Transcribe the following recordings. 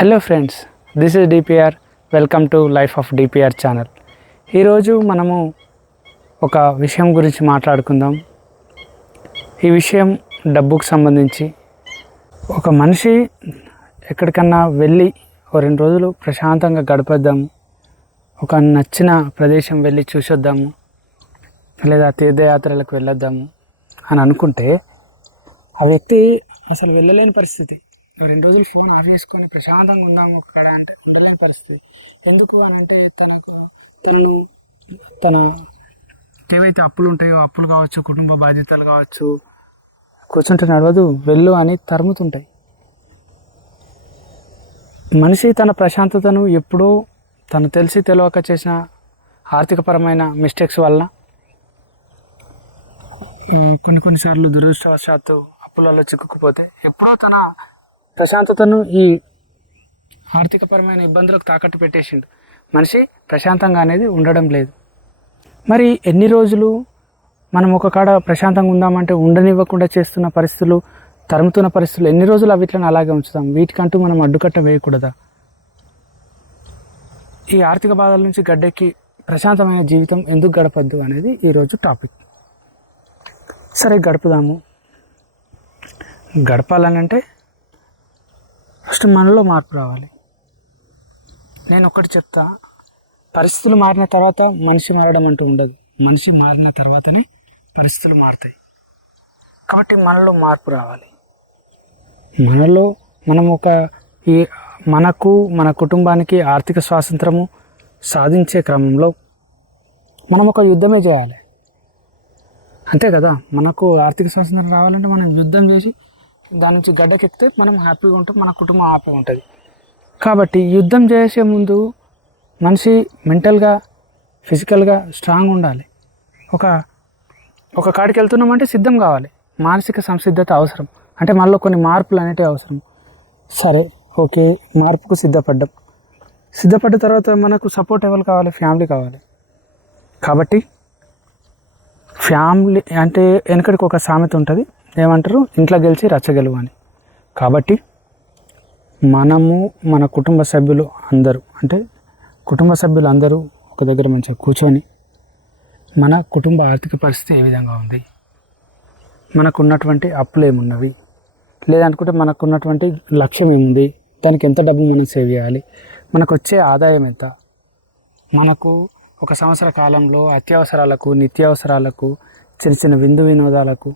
Hello friends, this is DPR. Welcome to life of DPR channel. ఈరోజు మనము ఒక విషయం గురించి మాట్లాడుకుందాం. ఈ విషయం డబ్బుకు సంబంధించి. ఒక మనిషి ఎక్కడికన్నా వెళ్ళి ఓ 2 రోజులు ప్రశాంతంగా గడిపేద్దాము, ఒక నచ్చిన ప్రదేశం వెళ్ళి చూసొద్దాము, లేదా తీర్థయాత్రలకు వెళ్ళొద్దాము అని అనుకుంటే ఆ వ్యక్తి అసలు వెళ్ళలేని పరిస్థితి. 2 రోజులు ఫోన్ ఆఫ్ చేసుకొని ప్రశాంతంగా ఉన్నాము అక్కడ అంటే ఉండలేని పరిస్థితి. ఎందుకు అని అంటే తన ఏవైతే అప్పులు ఉంటాయో, అప్పులు కావచ్చు, కుటుంబ బాధ్యతలు కావచ్చు, కూర్చుంటే నడవదు, వెళ్ళు అని తరుముతుంటాయి. మనిషి తన ప్రశాంతతను ఎప్పుడో తను తెలిసి తెలియక చేసిన ఆర్థికపరమైన మిస్టేక్స్ వలన కొన్నిసార్లు దురదృష్టవశాత్తు అప్పులలో చిక్కుకుపోతే ఎప్పుడో తన ప్రశాంతతను ఈ ఆర్థికపరమైన ఇబ్బందులకు తాకట్టు పెట్టేసిండు. మనిషి ప్రశాంతంగా అనేది ఉండడం లేదు. మరి ఎన్ని రోజులు మనం ఒక కాడ ప్రశాంతంగా ఉందామంటే ఉండనివ్వకుండా చేస్తున్న పరిస్థితులు, తరుముతున్న పరిస్థితులు, ఎన్ని రోజులు అవిట్లను అలాగే ఉంచుతాం? వీటికంటూ మనం అడ్డుకట్ట వేయకూడదా? ఈ ఆర్థిక బాధల నుంచి గడ్డెక్కి ప్రశాంతమైన జీవితం ఎందుకు గడపద్దు అనేది ఈరోజు టాపిక్. సరే, గడుపుదాము. గడపాలనంటే ఫస్ట్ మనలో మార్పు రావాలి. నేను ఒకటి చెప్తా, పరిస్థితులు మారిన తర్వాత మనిషి మారడం అంటూ ఉండదు. మనిషి మారిన తర్వాతనే పరిస్థితులు మారుతాయి. కాబట్టి మనలో మార్పు రావాలి. మనలో మనం మనకు, మన కుటుంబానికి ఆర్థిక స్వాతంత్రము సాధించే క్రమంలో మనం ఒక యుద్ధమే చేయాలి. అంతే కదా, మనకు ఆర్థిక స్వాతంత్రం రావాలంటే మనం యుద్ధం చేసి దాని నుంచి గడ్డకెక్కితే మనం హ్యాపీగా ఉంటాం, మన కుటుంబం హ్యాపీగా ఉంటుంది. కాబట్టి యుద్ధం చేసే ముందు మనిషి మెంటల్గా, ఫిజికల్గా స్ట్రాంగ్ ఉండాలి. ఒక కాడికి వెళ్తున్నామంటే సిద్ధం కావాలి. మానసిక సంసిద్ధత అవసరం. అంటే మనలో కొన్ని మార్పులు అనేటివి అవసరం. సరే, ఓకే, మార్పుకు సిద్ధపడ్డ తర్వాత మనకు సపోర్ట్ ఎవరు కావాలి? ఫ్యామిలీ కావాలి. కాబట్టి ఫ్యామిలీ అంటే వెనకడికి ఒక సామెత ఉంటుంది, ఏమంటారు, ఇంట్లో గెలిచి రచ్చగెలువు అని. కాబట్టి మనము, మన కుటుంబ సభ్యులు అందరూ ఒక దగ్గర మంచిగా కూర్చొని మన కుటుంబ ఆర్థిక పరిస్థితి ఏ విధంగా ఉంది, మనకున్నటువంటి అప్పులు ఏమున్నవి, లేదనుకుంటే మనకున్నటువంటి లక్ష్యం ఏముంది, దానికి ఎంత డబ్బు మనం సేవ్ చేయాలి, మనకు వచ్చే ఆదాయం ఎంత, మనకు ఒక సంవత్సర కాలంలో అత్యవసరాలకు, నిత్యావసరాలకు, చిన్న చిన్న విందు వినోదాలకు,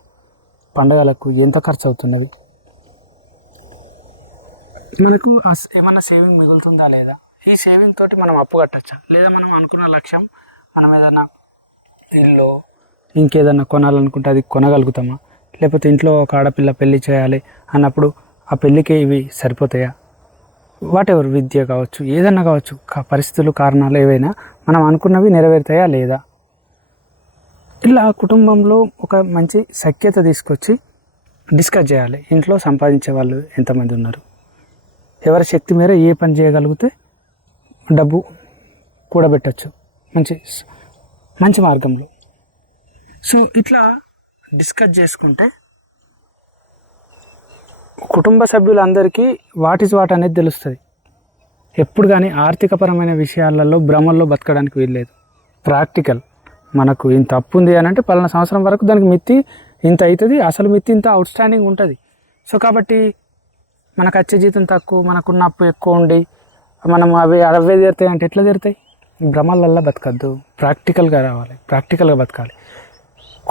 పండుగలకు ఎంత ఖర్చు అవుతున్నవి, మనకు ఏమన్నా సేవింగ్ మిగులుతుందా లేదా, ఈ సేవింగ్ తోటి మనం అప్పు కట్టచ్చా, లేదా మనం అనుకున్న లక్ష్యం, మనం ఏదైనా ఇల్లు ఇంకేదన్నా కొనాలనుకుంటే అది కొనగలుగుతామా, లేకపోతే ఇంట్లో ఒక ఆడపిల్ల పెళ్ళి చేయాలి అన్నప్పుడు ఆ పెళ్ళికి ఇవి సరిపోతాయా, వాటెవర్, విద్య కావచ్చు, ఏదన్నా కావచ్చు, పరిస్థితులు, కారణాలు ఏవైనా మనం అనుకున్నవి నెరవేరుతాయా లేదా. ఇలా కుటుంబంలో ఒక మంచి సఖ్యత తీసుకొచ్చి డిస్కస్ చేయాలి. ఇంట్లో సంపాదించే వాళ్ళు ఎంతమంది ఉన్నారు, ఎవరి శక్తి మేర ఏ పని చేయగలిగితే డబ్బు కూడబెట్టచ్చు మంచి మార్గంలో. సో ఇట్లా డిస్కస్ చేసుకుంటే కుటుంబ సభ్యులందరికీ వాట్ అనేది తెలుస్తుంది. ఎప్పుడు కానీ ఆర్థికపరమైన విషయాలలో భ్రమల్లో బతకడానికి వీల్లేదు. ప్రాక్టికల్, మనకు ఇంత అప్పు ఉంది అని అంటే పలానా సంవత్సరం వరకు దానికి మిత్తి ఇంత అవుతుంది, అసలు మిత్తి ఇంత అవుట్ స్టాండింగ్ ఉంటుంది. సో కాబట్టి మనకు వచ్చే జీతం తక్కువ, మనకున్న అప్పు ఎక్కువ ఉండి మనం అవే తీరుతాయి అంటే ఎట్లా తీరుతాయి? భ్రమలల్లో బతకద్దు, ప్రాక్టికల్గా రావాలి, ప్రాక్టికల్గా బతకాలి.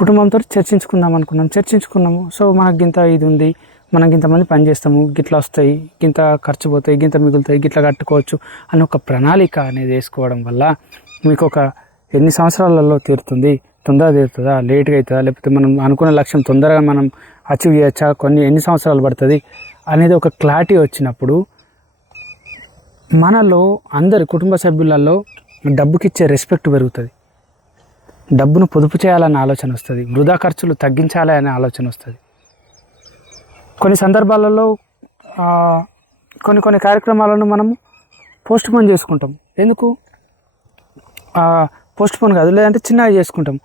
కుటుంబంతో చర్చించుకున్నాము. సో మనకి ఇంత ఇది ఉంది, మనం ఇంతమంది పని చేస్తాము, గిట్లా వస్తాయి, గింత ఖర్చు పోతాయి, గింత మిగులుతాయి, గిట్లా కట్టుకోవచ్చు అని ఒక ప్రణాళిక అనేది వేసుకోవడం వల్ల మీకు ఎన్ని సంవత్సరాలలో తీరుతుంది, తొందరగా తీరుతుందా, లేట్గా అవుతుందా, లేకపోతే మనం అనుకున్న లక్ష్యం తొందరగా మనం అచీవ్ చేయొచ్చా, ఎన్ని సంవత్సరాలు పడుతుంది అనేది ఒక క్లారిటీ వచ్చినప్పుడు మనలో అందరి కుటుంబ సభ్యులలో డబ్బుకిచ్చే రెస్పెక్ట్ పెరుగుతుంది. డబ్బును పొదుపు చేయాలనే ఆలోచన వస్తుంది, వృధా ఖర్చులు తగ్గించాలి అనే ఆలోచన వస్తుంది. కొన్ని సందర్భాలలో కొన్ని కార్యక్రమాలను మనము పోస్ట్పోన్ చేసుకుంటాం. ఎందుకు పోస్ట్పోన్ కాదు, లేదంటే చిన్నగా చేసుకుంటాం.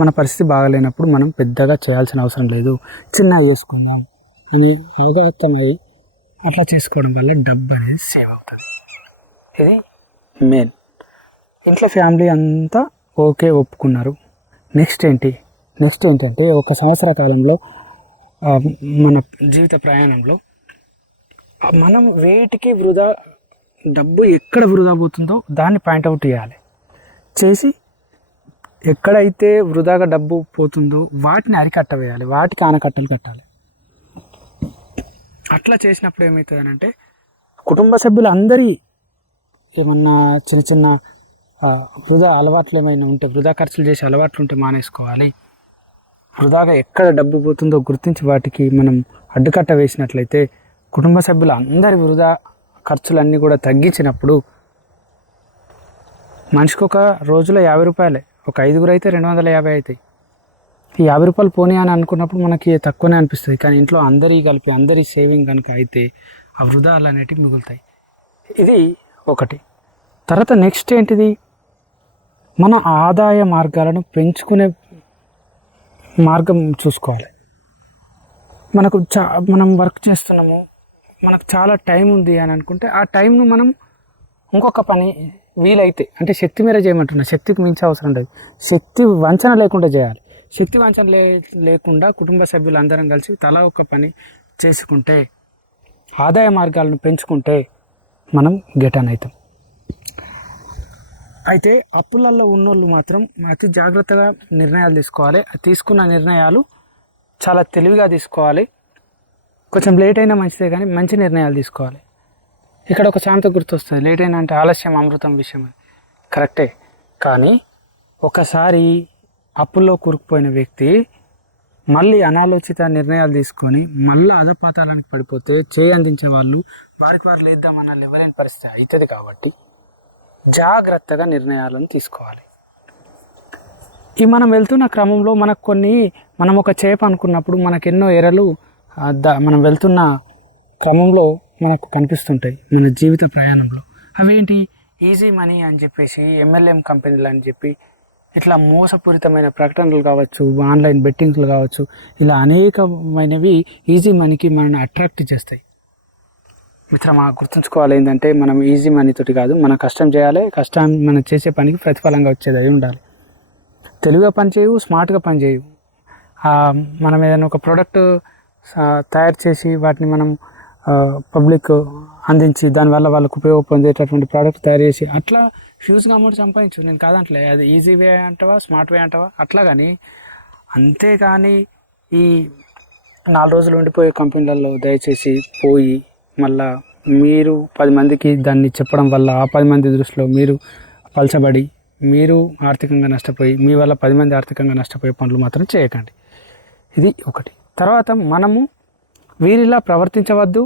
మన పరిస్థితి బాగాలేనప్పుడు మనం పెద్దగా చేయాల్సిన అవసరం లేదు, చిన్నగా చేసుకుందాం అని అవగాహనమై అట్లా చేసుకోవడం వల్ల డబ్బు అనేది సేవ్ అవుతుంది. ఇది మెయిన్. ఇంట్లో ఫ్యామిలీ అంతా ఓకే ఒప్పుకున్నారు. నెక్స్ట్ ఏంటంటే ఒక సంవత్సర కాలంలో మన జీవిత ప్రయాణంలో మనం వేటికి వృధా డబ్బు ఎక్కడ వృధా పోతుందో దాన్ని పాయింట్అవుట్ చేసి ఎక్కడైతే వృధాగా డబ్బు పోతుందో వాటిని అరికట్ట వేయాలి, వాటికి ఆనకట్టలు కట్టాలి. అట్లా చేసినప్పుడు ఏమవుతుంది అంటే కుటుంబ సభ్యులందరి ఏమన్నా చిన్న చిన్న వృధా అలవాట్లు ఏమైనా ఉంటే, వృధా ఖర్చులు చేసే అలవాట్లు ఉంటే మానేసుకోవాలి. వృధాగా ఎక్కడ డబ్బు పోతుందో గుర్తించి వాటికి మనం అడ్డుకట్ట వేసినట్లయితే కుటుంబ సభ్యులు అందరి వృధా ఖర్చులన్నీ కూడా తగ్గించినప్పుడు మనిషికి ఒక రోజులో 50 రూపాయలే, ఒక 5గురు అయితే 250 అవుతాయి. ఈ 50 రూపాయలు పోనీ అని అనుకున్నప్పుడు మనకి తక్కువనే అనిపిస్తుంది. కానీ ఇంట్లో అందరి కలిపి అందరి సేవింగ్ కనుక అయితే ఆ వృధాలు అనేటివి మిగులుతాయి. ఇది ఒకటి. తర్వాత నెక్స్ట్ ఏంటిది, మన ఆదాయ మార్గాలను పెంచుకునే మార్గం చూసుకోవాలి. మనం వర్క్ చేస్తున్నాము, మనకు చాలా టైం ఉంది అని అనుకుంటే ఆ టైంను మనం ఇంకొక పని వీలైతే, అంటే శక్తి మేర చేయమంటున్నా, శక్తికి మించి అవసరం లేదు, శక్తి వంచన లేకుండా చేయాలి. శక్తి వంచన లేకుండా కుటుంబ సభ్యులు అందరం కలిసి తలా ఒక పని చేసుకుంటే, ఆదాయ మార్గాలను పెంచుకుంటే మనం గెటాన్ అవుతాం. అయితే అప్పులలో ఉన్నోళ్ళు మాత్రం అతి జాగ్రత్తగా నిర్ణయాలు తీసుకోవాలి. తీసుకున్న నిర్ణయాలు చాలా తెలివిగా తీసుకోవాలి. కొంచెం లేట్ అయినా మంచిదే, కానీ మంచి నిర్ణయాలు తీసుకోవాలి. ఇక్కడ ఒక సామెత గుర్తొస్తుంది, లేట్ అయినా అంటే ఆలస్యం అమృతం విషయం. కరెక్టే, కానీ ఒకసారి అప్పుల్లో కూరుకుపోయిన వ్యక్తి మళ్ళీ అనాలోచిత నిర్ణయాలు తీసుకొని మళ్ళీ అధపాతాలానికి పడిపోతే చేయి అందించే వాళ్ళు వారికి వారు లేద్దామన్న లెవెలైన పరిస్థితి అవుతుంది. కాబట్టి జాగ్రత్తగా నిర్ణయాలను తీసుకోవాలి. ఈ మనం వెళ్తున్న క్రమంలో మనం ఒక చేప అనుకున్నప్పుడు మనకు ఎన్నో ఎరలు మనం వెళ్తున్న క్రమంలో మనకు కనిపిస్తుంటాయి మన జీవిత ప్రయాణంలో. అవేంటి, ఈజీ మనీ అని చెప్పేసి, MLM కంపెనీలు అని చెప్పి, ఇట్లా మోసపూరితమైన ప్రకటనలు కావచ్చు, ఆన్లైన్ బెట్టింగ్లు కావచ్చు, ఇలా అనేకమైనవి ఈజీ మనీకి మనల్ని అట్రాక్ట్ చేస్తాయి. మిత్రమా, గుర్తుంచుకోవాలి ఏంటంటే మనం ఈజీ మనీతోటి కాదు, మనం కష్టం చేయాలి. కష్టం మనం చేసే పనికి ప్రతిఫలంగా వచ్చేది అయి ఉండాలి. తెలివిగా పని చేయవు, స్మార్ట్గా పని చేయవు. మనం ఏదైనా ఒక ప్రోడక్ట్ తయారు చేసి వాటిని మనం పబ్లిక్ అందించి దానివల్ల వాళ్ళకు ఉపయోగపొందేటటువంటి ప్రోడక్ట్ తయారు చేసి అట్లా హ్యూజ్గా అమౌంట్ సంపాదించు, నేను కాదంటలే. అది ఈజీ వే అంటావా, స్మార్ట్ వే అంటావా, అట్లా. కానీ అంతేగాని ఈ 4 రోజులు ఉండిపోయే కంపెనీలలో దయచేసి పోయి మళ్ళా మీరు 10 మందికి దాన్ని చెప్పడం వల్ల ఆ 10 మంది దృష్టిలో మీరు పలచబడి మీరు ఆర్థికంగా నష్టపోయి మీ వల్ల 10 మంది ఆర్థికంగా నష్టపోయే పనులు మాత్రం చేయకండి. ఇది ఒకటి. తర్వాత మనము వీరిలా ప్రవర్తించవద్దు,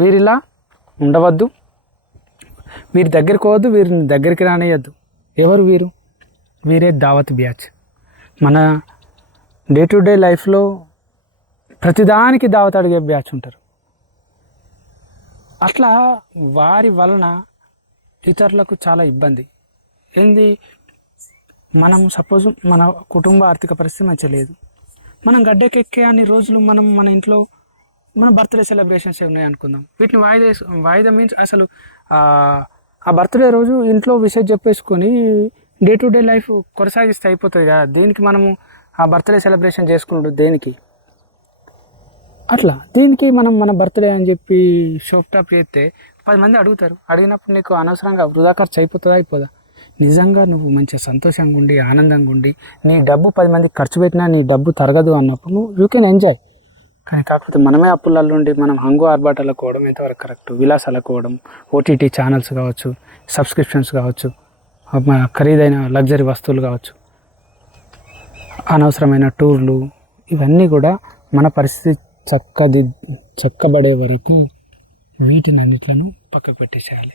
వీరిలా ఉండవద్దు, వీరి దగ్గరికి పోవద్దు, వీరిని దగ్గరికి రానియద్దు. ఎవరు వీరు? వీరే దావత్ బ్యాచ్. మన డే టు డే లైఫ్లో ప్రతిదానికి దావత్ అడిగే బ్యాచ్ ఉంటారు. అట్లా వారి వలన ఇతరులకు చాలా ఇబ్బంది. ఏంది, మనం సపోజ్ మన కుటుంబ ఆర్థిక పరిస్థితి మంచిగా లేదు, మనం గడ్డకెక్కే అన్ని రోజులు మనం మన ఇంట్లో మన బర్త్డే సెలబ్రేషన్స్ ఉన్నాయి అనుకుందాం, వీటిని వాయిదా మీన్స్ అసలు ఆ బర్త్డే రోజు ఇంట్లో విషయం చెప్పేసుకొని డే టు డే లైఫ్ కొనసాగిస్తే అయిపోతుంది కదా. దీనికి మనము ఆ బర్త్డే సెలబ్రేషన్ చేసుకున్నాడు దేనికి? అట్లా దీనికి మనం మన బర్త్డే అని చెప్పి షోప్టాప్ చేస్తే 10 మంది అడుగుతారు. అడిగినప్పుడు నీకు అనవసరంగా వృధా ఖర్చు అయిపోదా? నిజంగా నువ్వు మంచిగా సంతోషంగా ఉండి ఆనందంగా ఉండి నీ డబ్బు 10 మందికి ఖర్చు పెట్టినా నీ డబ్బు తరగదు అన్నప్పుడు నువ్వు యూ కెన్ ఎంజాయ్. కానీ కాకపోతే మనమే అప్పులలో ఉండి మనం హంగు ఆర్బాటాలకు పోవడం ఎంతవరకు కరెక్ట్? విలాసాలకు పోవడం, OTT ఛానల్స్ కావచ్చు, సబ్స్క్రిప్షన్స్ కావచ్చు, ఖరీదైన లగ్జరీ వస్తువులు కావచ్చు, అనవసరమైన టూర్లు, ఇవన్నీ కూడా మన పరిస్థితి చక్కబడే వరకు వీటిని అన్నిట్లను పక్కకు పెట్టేసేయాలి.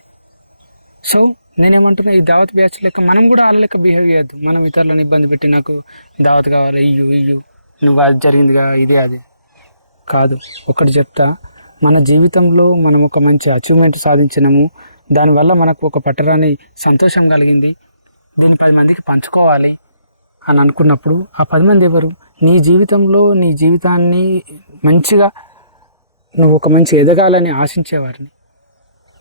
సో నేనేమంటున్నా, ఈ దావత్ బ్యాచ్ లెక్క మనం కూడా వాళ్ళ లెక్క బిహేవ్ చేయొద్దు. మనం ఇతరులను ఇబ్బంది పెట్టి నాకు దావత్ కావాలి, ఇయ్యు నువ్వు అది జరిగిందిగా ఇది అది కాదు. ఒకటి చెప్తా, మన జీవితంలో మనం ఒక మంచి అచీవ్మెంట్ సాధించినాము, దానివల్ల మనకు ఒక పట్టరాని సంతోషం కలిగింది, దీన్ని 10 మందికి పంచుకోవాలి అని అనుకున్నప్పుడు ఆ 10 మంది ఎవరు? నీ జీవితంలో నీ జీవితాన్ని మంచిగా నువ్వు ఒక మంచి ఎదగాలని ఆశించేవారిని,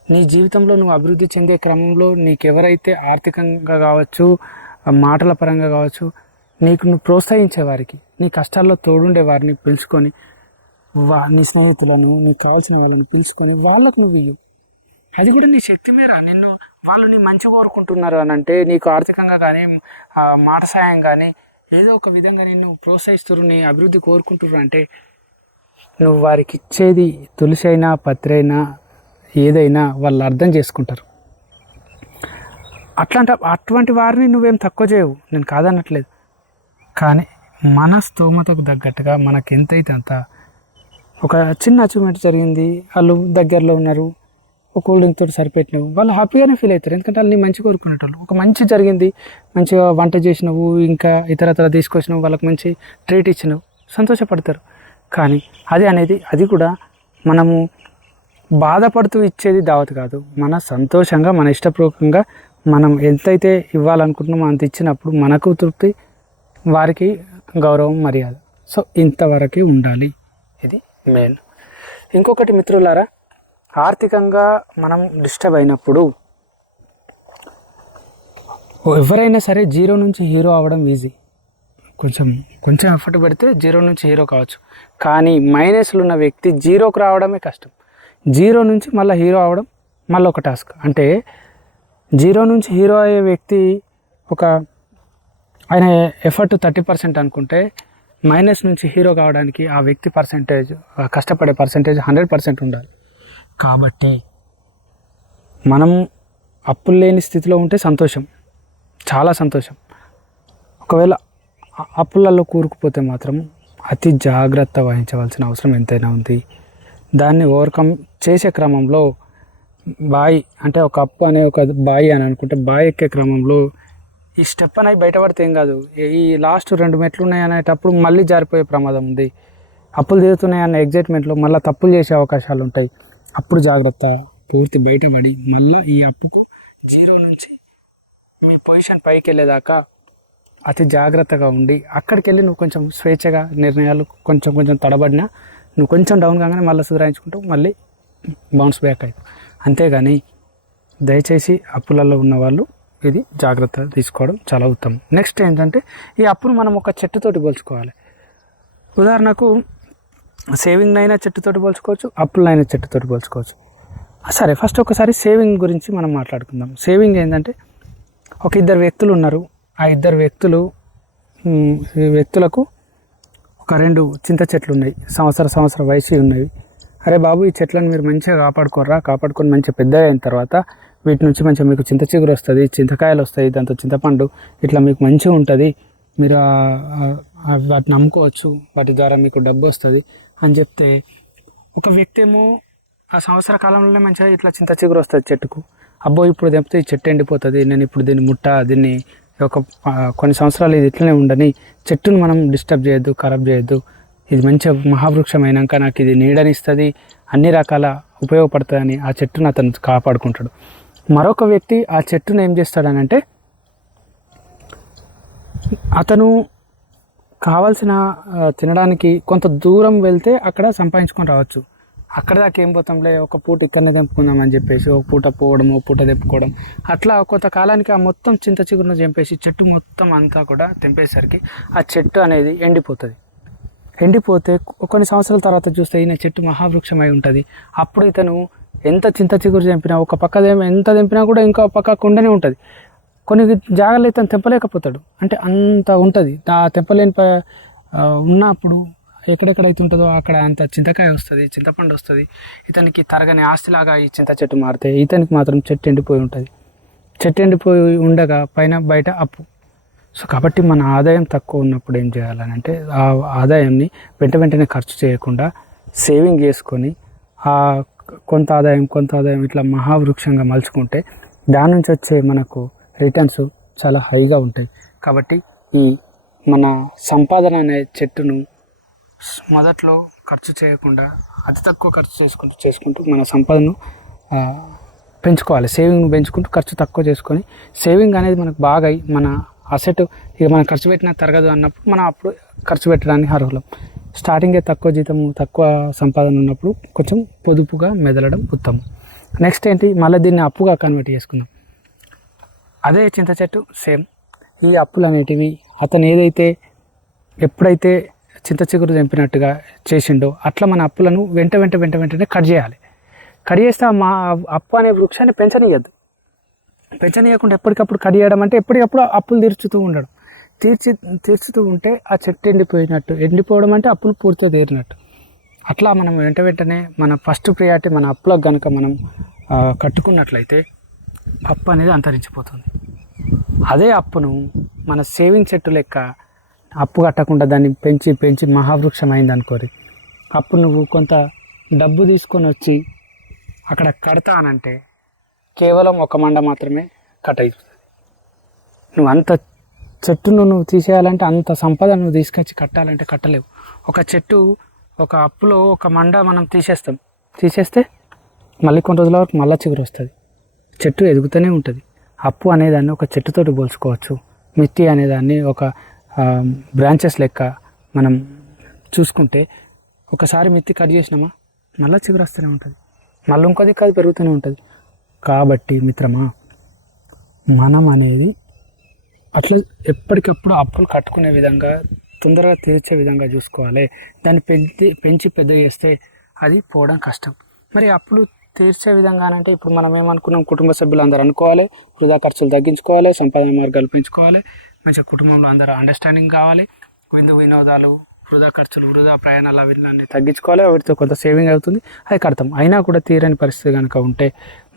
నీ జీవితంలో నువ్వు అభివృద్ధి చెందే క్రమంలో నీకెవరైతే ఆర్థికంగా కావచ్చు, మాటల పరంగా కావచ్చు, నీకు నువ్వు ప్రోత్సహించే వారికి, నీ కష్టాల్లో తోడుండే వారిని పిలుచుకొని, నీ స్నేహితులను, నీకు కావాల్సిన వాళ్ళని పిలుచుకొని వాళ్ళకు నువ్వు ఇయ్యు. అది కూడా నీ శక్తి మేర. నిన్ను వాళ్ళు నీ మంచి కోరుకుంటున్నారు అని అంటే, నీకు ఆర్థికంగా కానీ మాట సాయం కానీ ఏదో ఒక విధంగా నిన్ను ప్రోత్సహిస్తున్నారు, నీ అభివృద్ధి కోరుకుంటున్నారు అంటే నువ్వు వారికి ఇచ్చేది తులసి అయినా పత్రి అయినా ఏదైనా వాళ్ళు అర్థం చేసుకుంటారు. అటువంటి వారిని నువ్వేం తక్కువ చేయవు, నేను కాదనట్లేదు. కానీ మన స్తోమతకు తగ్గట్టుగా మనకు ఎంతైతే అంత. ఒక చిన్న అచీవ్మెంట్ జరిగింది, వాళ్ళు దగ్గరలో ఉన్నారు, ఒక కూల్ డ్రింక్ తోటి సరిపెట్టినవు, వాళ్ళు హ్యాపీగానే ఫీల్ అవుతారు. ఎందుకంటే వాళ్ళు నీ మంచి కోరుకునేటోళ్ళు. ఒక మంచి జరిగింది, మంచిగా వంట చేసినవు, ఇంకా ఇతరతర తీసుకొచ్చినవు, వాళ్ళకి మంచి ట్రీట్ ఇచ్చినవు, సంతోషపడతారు. కానీ అది కూడా మనము బాధపడుతూ ఇచ్చేది దావత్ కాదు. మన సంతోషంగా, మన ఇష్టపూర్వకంగా మనం ఎంతైతే ఇవ్వాలనుకుంటున్నామో అంత ఇచ్చినప్పుడు మనకు తృప్తి, వారికి గౌరవం, మర్యాద. సో ఇంతవరకు ఉండాలి, ఇది మెయిన్. ఇంకొకటి మిత్రులారా, ఆర్థికంగా మనం డిస్టర్బ్ అయినప్పుడు ఎవరైనా సరే జీరో నుంచి హీరో అవ్వడం ఈజీ. కొంచెం ఎఫర్ట్ పెడితే జీరో నుంచి హీరో కావచ్చు. కానీ మైనస్లు ఉన్న వ్యక్తి జీరోకి రావడమే కష్టం. జీరో నుంచి మళ్ళీ హీరో అవ్వడం మళ్ళీ ఒక టాస్క్. అంటే జీరో నుంచి హీరో అయ్యే వ్యక్తి ఆయన ఎఫర్ట్ 30% అనుకుంటే, మైనస్ నుంచి హీరో కావడానికి ఆ వ్యక్తి కష్టపడే పర్సంటేజ్ 100% ఉండాలి. కాబట్టి మనం అప్పులు లేని స్థితిలో ఉంటే సంతోషం, చాలా సంతోషం. ఒకవేళ అప్పులలో కూరుకుపోతే మాత్రం అతి జాగ్రత్త వహించవలసిన అవసరం ఎంతైనా ఉంది. దాన్ని ఓవర్కమ్ చేసే క్రమంలో అంటే ఒక అప్పు అనే ఒక బాయి అని అనుకుంటే, బాయి ఎక్కే క్రమంలో ఈ స్టెప్ అనేది బయటపడితే ఏం కాదు, ఈ లాస్ట్ 2 మెట్లు ఉన్నాయి అనేటప్పుడు మళ్ళీ జారిపోయే ప్రమాదం ఉంది. అప్పులు తీరుతున్నాయి అన్న ఎగ్జైట్మెంట్లో మళ్ళీ తప్పులు చేసే అవకాశాలు ఉంటాయి. అప్పుడు జాగ్రత్త, పూర్తి బయటపడి మళ్ళీ ఈ అప్పుకు జీరో నుంచి మీ పొజిషన్ పైకి వెళ్ళేదాకా అతి జాగ్రత్తగా ఉండి, అక్కడికి వెళ్ళి నువ్వు కొంచెం స్వేచ్ఛగా నిర్ణయాలు కొంచెం తడబడినా నువ్వు కొంచెం డౌన్ కాగానే మళ్ళీ సుధరాయించుకుంటూ మళ్ళీ బౌన్స్ బ్యాక్ అవుతావు. అంతేగాని దయచేసి అప్పులలో ఉన్నవాళ్ళు ఇది జాగ్రత్త తీసుకోవడం చాలా ఉత్తమం. నెక్స్ట్ ఏంటంటే, ఈ అప్పును మనం ఒక చెట్టుతోటి పోల్చుకోవాలి. ఉదాహరణకు సేవింగ్ అయినా చెట్టుతోటి పోల్చుకోవచ్చు, అప్పులైనా చెట్టుతోటి పోల్చుకోవచ్చు. సరే, ఫస్ట్ ఒకసారి సేవింగ్ గురించి మనం మాట్లాడుకుందాం. సేవింగ్ ఏంటంటే, ఒక 2 వ్యక్తులు ఉన్నారు. ఆ 2 వ్యక్తులకు ఒక 2 చింత చెట్లు ఉన్నాయి, సంవత్సరం వయసు ఉన్నవి. అరే బాబు, ఈ చెట్లను మీరు మంచిగా కాపాడుకొని మంచిగా పెద్ద అయిన తర్వాత వీటి నుంచి మంచిగా మీకు చింత చిగురు వస్తుంది, చింతకాయలు వస్తాయి, దాంతో చింతపండు ఇట్లా మీకు మంచిగా ఉంటుంది, మీరు వాటిని అమ్ముకోవచ్చు, వాటి ద్వారా మీకు డబ్బు వస్తుంది అని చెప్తే, ఒక వ్యక్తి ఏమో ఆ సంవత్సర కాలంలోనే మంచిగా ఇట్లా చింత చిగురు వస్తుంది చెట్టుకు. అబ్బో, ఇప్పుడు తెంపితే ఈ చెట్టు ఎండిపోతుంది, నేను ఇప్పుడు దీన్ని కొన్ని సంవత్సరాలు ఇది ఇట్లనే ఉండని, చెట్టును మనం డిస్టర్బ్ చేయొద్దు, ఖరాబ్ చేయొద్దు, ఇది మంచిగా మహావృక్షం అయినాక నాకు ఇది నీడనిస్తుంది, అన్ని రకాల ఉపయోగపడుతుందని ఆ చెట్టును అతను కాపాడుకుంటాడు. మరొక వ్యక్తి ఆ చెట్టును ఏం చేస్తాడనంటే, అతను కావాల్సిన తినడానికి కొంత దూరం వెళ్తే అక్కడ సంపాదించుకొని రావచ్చు. అక్కడ దాకా ఏం పోతాంలే, ఒక పూట ఇక్కడనే తెంపుకుందామని చెప్పేసి ఒక పూట పోవడం, ఒక పూట తెంపుకోవడం, అట్లా కొంతకాలానికి ఆ మొత్తం చింత చిగురును చంపేసి చెట్టు మొత్తం అంతా కూడా తెంపేసరికి ఆ చెట్టు అనేది ఎండిపోతే కొన్ని సంవత్సరాల తర్వాత చూస్తే ఈయన చెట్టు మహావృక్షం అయి ఉంటుంది. అప్పుడు ఇతను ఎంత చింత చిగురు తెంపినా, ఒక పక్క ఎంత తెంపినా కూడా ఇంకో పక్క కొండనే ఉంటుంది. కొన్ని జాగాలు ఇతను తెంపలేకపోతాడు, అంటే అంత ఉంటుంది. ఆ తెంపలేని ఉన్నప్పుడు ఎక్కడెక్కడైతే ఉంటుందో అక్కడ అంత చింతకాయ వస్తుంది, చింతపండు వస్తుంది. ఇతనికి తరగని ఆస్తిలాగా ఈ చింత చెట్టు మారితే ఇతనికి మాత్రం చెట్టు ఎండిపోయి ఉంటుంది. చెట్టు ఎండిపోయి ఉండగా బయట అప్పు. సో కాబట్టి మన ఆదాయం తక్కువ ఉన్నప్పుడు ఏం చేయాలని అంటే, ఆ ఆదాయాన్ని వెంటనే ఖర్చు చేయకుండా సేవింగ్ చేసుకొని ఆ కొంత ఆదాయం ఇట్లా మహావృక్షంగా మలుచుకుంటే దాని నుంచి వచ్చే మనకు రిటర్న్స్ చాలా హైగా ఉంటాయి. కాబట్టి ఈ మన సంపాదన అనే చెట్టును మొదట్లో ఖర్చు చేయకుండా అతి తక్కువ ఖర్చు చేసుకుంటూ మన సంపదను పెంచుకోవాలి. సేవింగ్ను పెంచుకుంటూ ఖర్చు తక్కువ చేసుకొని, సేవింగ్ అనేది మనకు బాగా మన అసెట్, ఇక మనం ఖర్చు పెట్టినా తరగదు అన్నప్పుడు మనం అప్పుడు ఖర్చు పెట్టడానికి అర్హులం. స్టార్టింగే తక్కువ జీతము తక్కువ సంపాదన ఉన్నప్పుడు కొంచెం పొదుపుగా మెదలడం ఉత్తమం. నెక్స్ట్ ఏంటి, మళ్ళీ దీన్ని అప్పుగా కన్వర్ట్ చేసుకుందాం. అదే చింత చెట్టు సేమ్. ఈ అప్పులు అనేటివి అతను ఏదైతే ఎప్పుడైతే చింత చిగురు తెంపినట్టుగా చేసిండో అట్లా మన అప్పులను వెంటనే కట్ చేయాలి. కట్ చేస్తే మా అప్పు అనే వృక్షాన్ని పెంచనీయకుండా ఎప్పటికప్పుడు కట్ చేయడం అంటే ఎప్పటికప్పుడు అప్పులు తీర్చుతూ ఉండడం. తీర్చుతూ ఉంటే ఆ చెట్టు ఎండిపోవడం అంటే అప్పులు పూర్తిగా తీరినట్టు. అట్లా మనం వెంటనే మన ఫస్ట్ ప్రియారిటీ మన అప్పులకు కనుక మనం కట్టుకున్నట్లయితే అప్పు అనేది అంతరించిపోతుంది. అదే అప్పును మన సేవింగ్ చెట్టు లెక్క అప్పు కట్టకుండా దాన్ని పెంచి మహావృక్షం అయింది అనుకోరి, అప్పుడు నువ్వు కొంత డబ్బు తీసుకొని వచ్చి అక్కడ కడతా అనంటే కేవలం ఒక మండ మాత్రమే కట్ అవుతుంది. నువ్వు అంత చెట్టును నువ్వు తీసేయాలంటే, అంత సంపద నువ్వు తీసుకొచ్చి కట్టాలంటే కట్టలేవు. ఒక చెట్టు ఒక అప్పులో ఒక మండ మనం తీసేస్తే మళ్ళీ కొన్ని రోజుల వరకు మళ్ళీ చిగురు వస్తుంది. చెట్టు ఎదుగుతూనే ఉంటుంది. అప్పు అనేదాన్ని ఒక చెట్టుతోటి పోల్చుకోవచ్చు. మిత్తి అనేదాన్ని ఒక బ్రాంచెస్ లెక్క మనం చూసుకుంటే ఒకసారి మిత్తి కట్ చేసినామా మళ్ళీ చిగురు వస్తూనే ఉంటుంది, మళ్ళీ ఇంకోది అది పెరుగుతూనే ఉంటుంది. కాబట్టి మిత్రమా, మనం అనేది అట్లా ఎప్పటికప్పుడు అప్పులు కట్టుకునే విధంగా తొందరగా తీర్చే విధంగా చూసుకోవాలి. దాన్ని పెంచి పెద్ద చేస్తే అది పోవడం కష్టం. మరి అప్పులు తీర్చే విధంగా అంటే ఇప్పుడు మనం ఏమనుకున్నాం, కుటుంబ సభ్యులు అందరూ అనుకోవాలి, వృధా ఖర్చులు తగ్గించుకోవాలి, సంపాదన మార్గాలు పెంచుకోవాలి, మంచిగా కుటుంబంలో అందరూ అండర్స్టాండింగ్ కావాలి, వినోదాలు, వృధా ఖర్చులు, వృధా ప్రయాణాలు అవి తగ్గించుకోవాలి. వాటితో కొంత సేవింగ్ అవుతుంది, అది కడతాం. అయినా కూడా తీరని పరిస్థితి కనుక ఉంటే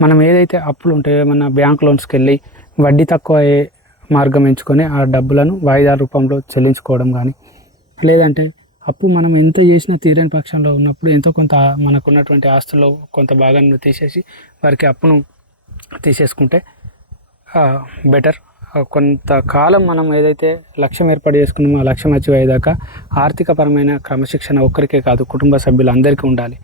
మనం ఏదైతే అప్పులు ఉంటాయో ఏమన్నా బ్యాంక్ లోన్స్కి వెళ్ళి వడ్డీ తక్కువ మార్గం ఎంచుకొని ఆ డబ్బులను వాయిదా రూపంలో చెల్లించుకోవడం కానీ, లేదంటే అప్పు మనం ఎంత చేసినా తీరని పక్షంలో ఉన్నప్పుడు ఎంతో కొంత మనకు ఉన్నటువంటి ఆస్తుల్లో కొంత భాగాన్ని తీసేసి వారికి అప్పును తీసేసుకుంటే బెటర్. కొంతకాలం మనం ఏదైతే లక్ష్యం ఏర్పాటు చేసుకున్నామో ఆ లక్ష్యం అచీవ్ అయ్యేదాకా ఆర్థికపరమైన క్రమశిక్షణ ఒక్కరికే కాదు, కుటుంబ సభ్యులందరికీ ఉండాలి.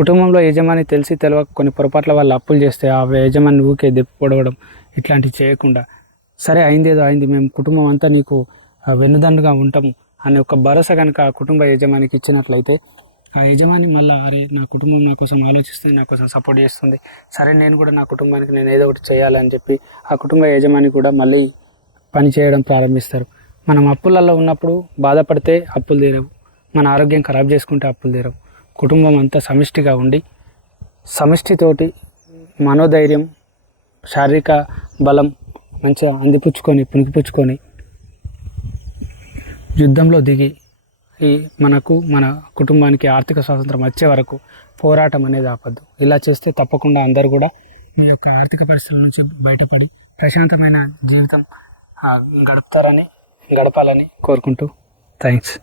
కుటుంబంలో యజమాని తెలిసి తెలియక కొన్ని పొరపాట్ల వల్ల అప్పులు చేస్తే ఆ యజమాని ఊకే దెప్పి పొడవడం ఇట్లాంటివి చేయకుండా, సరే అయిందేదో అయింది, మేము కుటుంబం అంతా నీకు వెన్నుదన్నుగా ఉంటాము అనే ఒక భరోసా కనుక ఆ కుటుంబ యజమానికి ఇచ్చినట్లయితే ఆ యజమాని మళ్ళీ అరే నా కుటుంబం నా కోసం ఆలోచిస్తుంది, నా కోసం సపోర్ట్ చేస్తుంది, సరే నేను కూడా నా కుటుంబానికి నేను ఏదో ఒకటి చేయాలని చెప్పి ఆ కుటుంబ యజమాని కూడా మళ్ళీ పని చేయడం ప్రారంభిస్తారు. మనం అప్పులలో ఉన్నప్పుడు బాధపడితే అప్పులు తీరవు, మన ఆరోగ్యం ఖరాబ్ చేసుకుంటే అప్పులు తీరవు. కుటుంబం అంతా సమిష్టిగా ఉండి సమిష్టితోటి మనోధైర్యం, శారీరక బలం మంచిగా అందిపుచ్చుకొని పుణికిపుచ్చుకొని యుద్ధంలో దిగి మనకు మన కుటుంబానికి ఆర్థిక స్వాతంత్రం వచ్చే వరకు పోరాటం అనేది ఆపద్దు. ఇలా చేస్తే తప్పకుండా అందరూ కూడా మీ యొక్క ఆర్థిక పరిస్థితుల నుంచి బయటపడి ప్రశాంతమైన జీవితం గడపాలని కోరుకుంటూ థ్యాంక్స్.